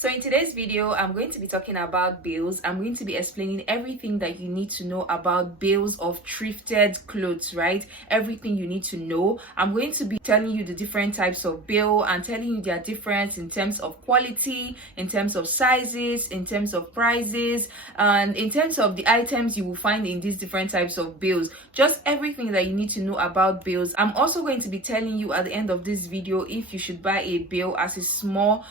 So in today's video, I'm going to be talking about bales. I'm going to be explaining everything that you need to know about bales of thrifted clothes, right? Everything you need to know. I'm going to be telling you the different types of bale and telling you their difference in terms of quality, in terms of sizes, in terms of prices, and in terms of the items you will find in these different types of bales. Just everything that you need to know about bales. I'm also going to be telling you at the end of this video if you should buy a bale as a small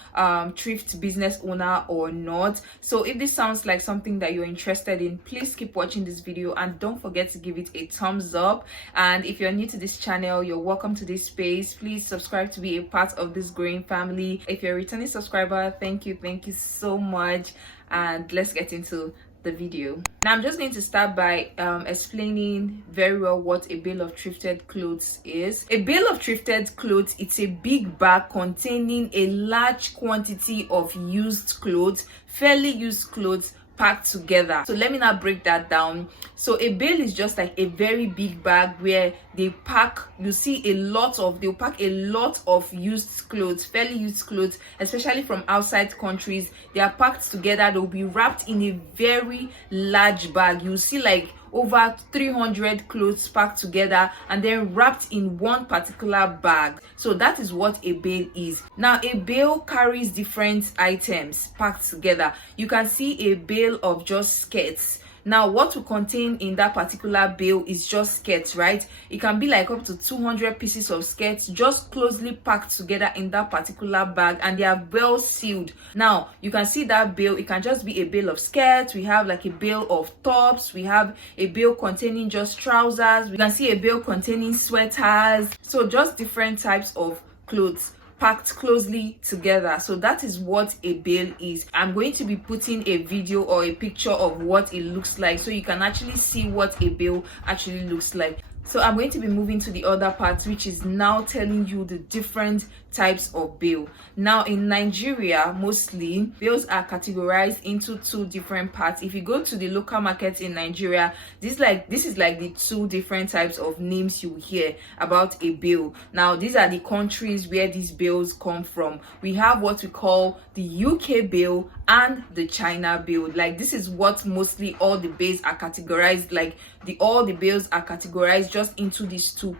thrift business owner or not. So if this sounds like something that you're interested in, please keep watching this video and don't forget to give it a thumbs up. And if you're new to this channel, you're welcome to this space. Please subscribe to be a part of this growing family. If you're a returning subscriber, thank you so much, and let's get into the video. Now I'm just going to start by explaining very well what a bale of thrifted clothes is. A bale of thrifted clothes, it's a big bag containing a large quantity of used clothes, fairly used clothes, packed together. So let me now break that down. So a bale is just like a very big bag where they pack, you see they'll pack a lot of used clothes, fairly used clothes, especially from outside countries. They are packed together. They'll be wrapped in a very large bag. You see like over 300 clothes packed together and then wrapped in one particular bag. So that is what a bale is. Now a bale carries different items packed together. You can see a bale of just skirts. Now what will contain in that particular bale is just skirts, right? It can be like up to 200 pieces of skirts just closely packed together in that particular bag, and they are well sealed. Now you can see that bale, it can just be a bale of skirts. We have like a bale of tops, we have a bale containing just trousers, we can see a bale containing sweaters. So just different types of clothes packed closely together. So that is what a bale is. I'm going to be putting a video or a picture of what it looks like so you can actually see what a bale actually looks like. So I'm going to be moving to the other part, which is now telling you the different types of bale. Now in Nigeria, mostly bales are categorized into two different parts. If you go to the local markets in Nigeria, this is like the two different types of names you hear about a bale. Now these are the countries where these bales come from. We have what we call the UK bale and the China bale. Like this is what mostly all the bales are categorized, like all the bales are categorized just into these two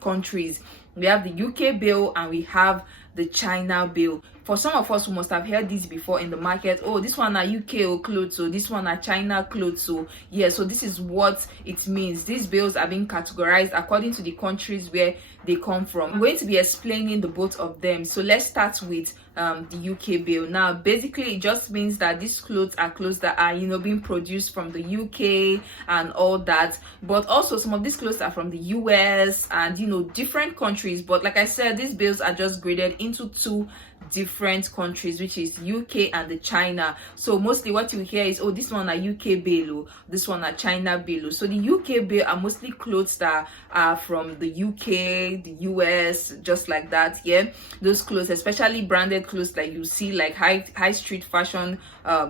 countries. We have the UK bale and we have the China bale. For some of us who must have heard this before in the market, oh, this one are UK clothes, so this one are China clothes. So yeah, so this is what it means. These bales are being categorized according to the countries where they come from. I'm going to be explaining the both of them. So let's start with the UK bale. Now basically it just means that these clothes are clothes that are being produced from the UK and all that, but also some of these clothes are from the US and different countries. But like I said, these bales are just graded into two different countries, which is UK and the China. So mostly what you hear is, oh, this one are UK bale, this one are China bale. So the UK bale are mostly clothes that are from the UK, the US, just like that. Yeah, those clothes, especially branded clothes, like you see like high street fashion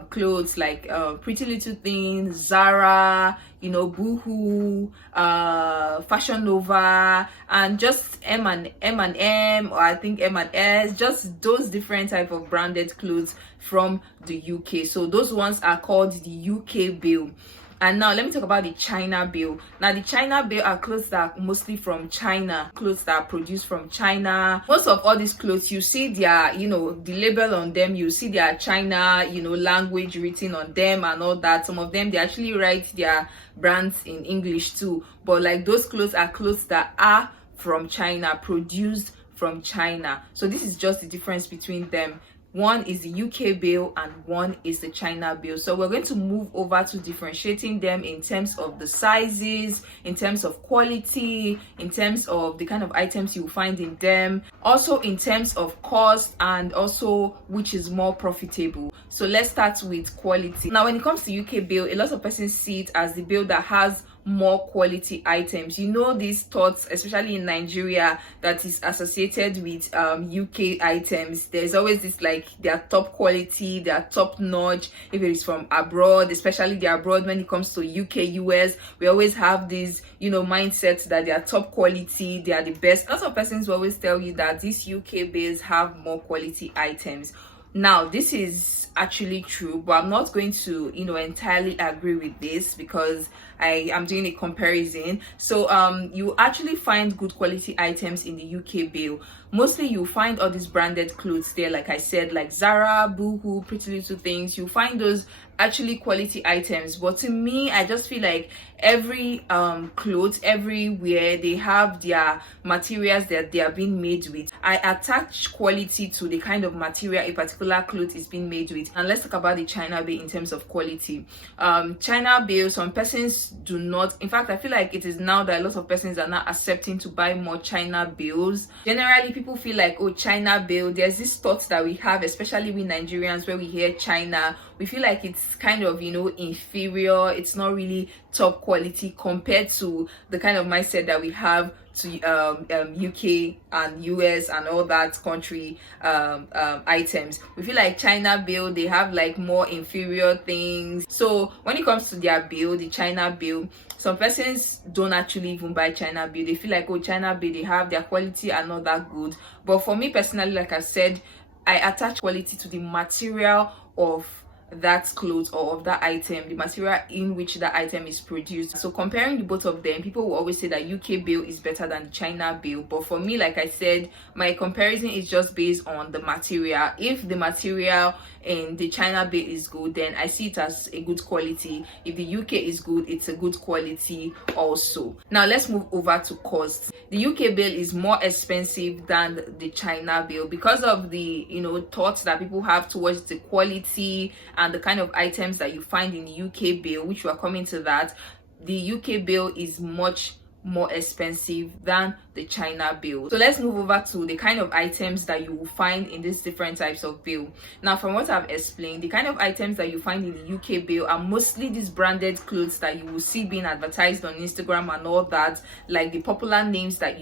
clothes like Pretty Little Things, Zara, Boohoo, Fashion Nova, and just M&M, or I think M&S, just those different type of branded clothes from the UK. So those ones are called the UK bale. And now let me talk about the China bale. Now the China bale are clothes that are mostly from China, clothes that are produced from China. Most of all these clothes, you see their, the label on them, you see their China, language written on them and all that. Some of them, they actually write their brands in English too. But like those clothes are clothes that are from China, produced from China. So this is just the difference between them. One is the UK bale and one is the China bale. So we're going to move over to differentiating them in terms of the sizes, in terms of quality, in terms of the kind of items you find in them, also in terms of cost, and also which is more profitable. So let's start with quality. Now when it comes to UK bale, a lot of persons see it as the bale that has more quality items. These thoughts, especially in Nigeria, that is associated with UK items. There's always this like their top quality, their top notch. If it is from abroad, especially the abroad, when it comes to UK, US, we always have these mindsets that they are top quality, they are the best. Lots of persons will always tell you that these UK bales have more quality items. Now this is actually true, but I'm not going to, entirely agree with this because I am doing a comparison. So you actually find good quality items in the UK Bale. Mostly you find all these branded clothes there, like I said, like Zara, Boohoo, Pretty Little Things. You find those actually quality items. But to me, I just feel like every clothes everywhere, they have their materials that they are being made with. I attach quality to the kind of material a particular cloth is being made with. And let's talk about the China Bale in terms of quality. China Bale, some persons do not, in fact, I feel like it is now that a lot of persons are not accepting to buy more China Bales. Generally, people feel like, oh, China Bale, there's this thought that we have, especially with Nigerians, where we hear China, we feel like it's kind of, inferior. It's not really top quality compared to the kind of mindset that we have to UK and US and all that country items. We feel like China Bale, they have like more inferior things. So when it comes to their bill, the China Bale, some persons don't actually even buy China Bale. They feel like, oh, China Bale, they have their quality are not that good. But for me personally, like I said, I attach quality to the material of that clothes or of that item, the material in which that item is produced. So comparing the both of them, people will always say that UK Bale is better than China Bale. But for me, like I said, my comparison is just based on the material. If the material in the China Bale is good, then I see it as a good quality. If the UK is good, it's a good quality also. Now let's move over to cost. The UK Bale is more expensive than the China Bale because of the thoughts that people have towards the quality and the kind of items that you find in the UK Bale, which we are coming to that. The UK Bale is much more expensive than the China Bale. So let's move over to the kind of items that you will find in these different types of bale. Now, from what I've explained, the kind of items that you find in the UK Bale are mostly these branded clothes that you will see being advertised on Instagram and all that, like the popular names that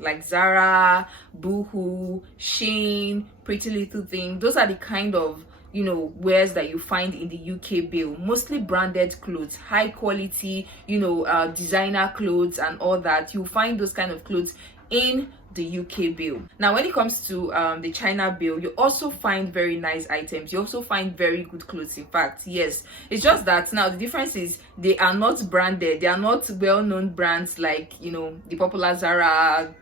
like Zara, Boohoo, Shein, Pretty Little Thing. Those are the kind of wares that you find in the UK Bale, mostly branded clothes, high quality, designer clothes and all that. You find those kind of clothes in the UK Bale. Now, when it comes to the China Bale, you also find very nice items. You also find very good clothes. In fact, yes, it's just that now the difference is they are not branded. They are not well-known brands like the popular Zara,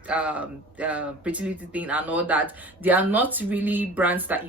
Pretty Little Thing and all that. They are not really brands that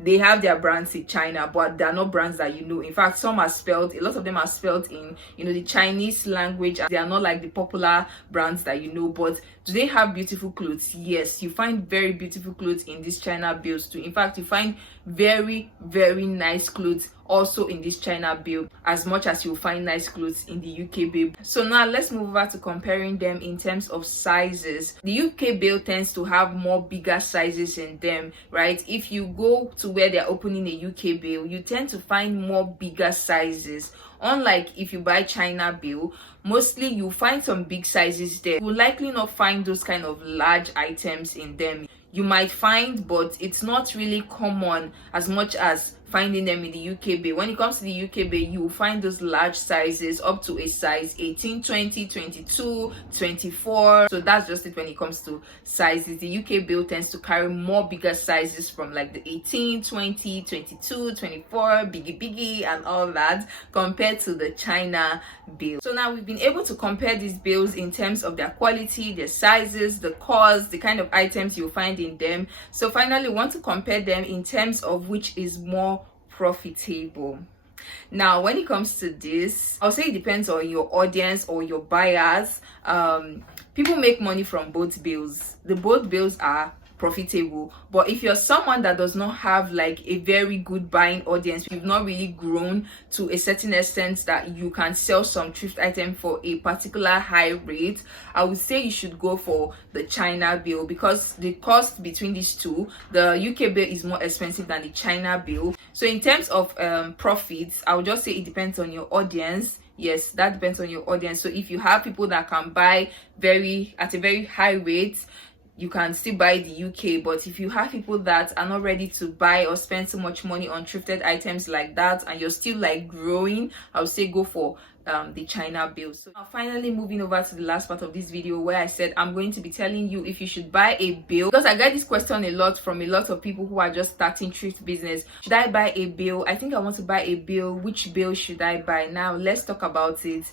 they have their brands in China, but they are not brands that In fact, some are spelled, a lot of them are spelled in the Chinese language. They are not like the popular brands that but do they have beautiful clothes? Yes, you find very beautiful clothes in these China Bales too. In fact, you find very, very nice clothes also in this China Bale, as much as you find nice clothes in the UK Bale. So now let's move over to comparing them in terms of sizes. The UK Bale tends to have more bigger sizes in them, right? If you go to where they're opening a UK Bale, you tend to find more bigger sizes. Unlike if you buy China Bale, mostly you find some big sizes there. You will likely not find those kind of large items in them. You might find, but it's not really common as much as finding them in the UK Bale. When it comes to the UK Bale, you will find those large sizes up to a size 18, 20, 22, 24. So that's just it when it comes to sizes. The UK Bale tends to carry more bigger sizes from like the 18, 20, 22, 24, biggie and all that compared to the China Bale. So now we've been able to compare these bales in terms of their quality, their sizes, the cost, the kind of items you'll find in them. So finally, we want to compare them in terms of which is more profitable. Now, when it comes to this, I'll say it depends on your audience or your buyers. People make money from both bales. Both bales are profitable, but if you're someone that does not have like a very good buying audience, you've not really grown to a certain extent that you can sell some thrift item for a particular high rate, I would say you should go for the China Bale, because the cost between these two, the UK Bale is more expensive than the China Bale. So in terms of profits, I would just say it depends on your audience. Yes, that depends on your audience. So if you have people that can buy at a very high rate, you can still buy the UK. But if you have people that are not ready to buy or spend so much money on thrifted items like that, and you're still like growing, I would say go for the China bill. So now finally moving over to the last part of this video, where I said I'm going to be telling you if you should buy a bill, because I get this question a lot from a lot of people who are just starting thrift business. Should I buy a bill? I think I want to buy a bill. Which bill should I buy? Now let's talk about it.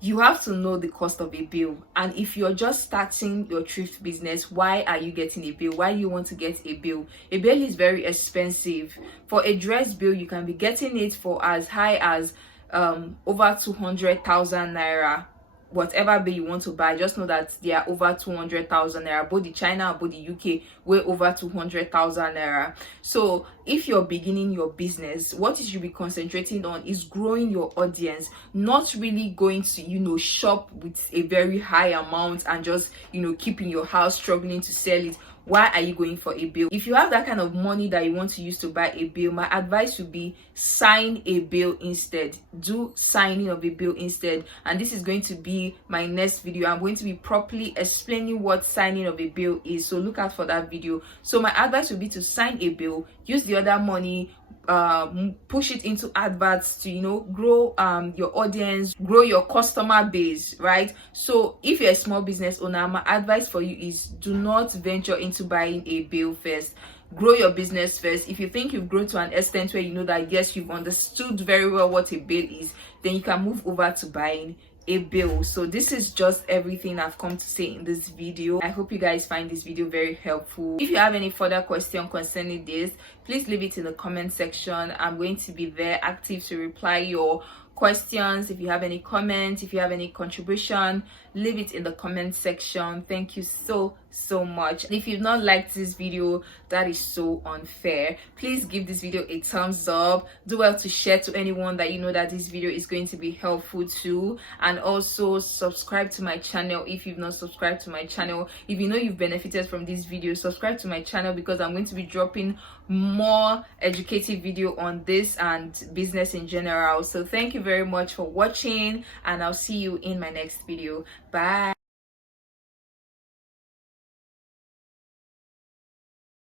You have to know the cost of a bill, and if you're just starting your thrift business, why are you getting a bill? Why do you want to get a bill? A bill is very expensive. For a dress bill, you can be getting it for as high as over 200,000 naira. Whatever bill you want to buy, just know that they are over 200,000 naira. Both the China and both the UK were over 200,000 naira. So if you're beginning your business, what you should be concentrating on is growing your audience, not really going to shop with a very high amount and just keeping your house struggling to sell it. Why are you going for a bill? If you have that kind of money that you want to use to buy a bill, my advice would be sign a bill instead. Do signing of a bill instead. And this is going to be my next video. I'm going to be properly explaining what signing of a bill is, so look out for that video. So my advice would be to sign a bill, use the other money, push it into adverts to grow your audience, grow your customer base, right? So if you're a small business owner, my advice for you is do not venture into buying a bill first. Grow your business first. If you think you've grown to an extent where you know that yes, you've understood very well what a bill is, then you can move over to buying a bill. So this is just everything I've come to say in this video. I hope you guys find this video very helpful. If you have any further question concerning this, please leave it in the comment section. I'm going to be there active to reply your questions. If you have any comments, if you have any contribution, leave it in the comment section. Thank you so much. If you've not liked this video, that is so unfair. Please give this video a thumbs up. Do well to share to anyone that you know that this video is going to be helpful to, and also subscribe to my channel if you've not subscribed to my channel. If you know you've benefited from this video, subscribe to my channel, because I'm going to be dropping more educative video on this and business in general. So thank you very much for watching, and I'll see you in my next video. Bye.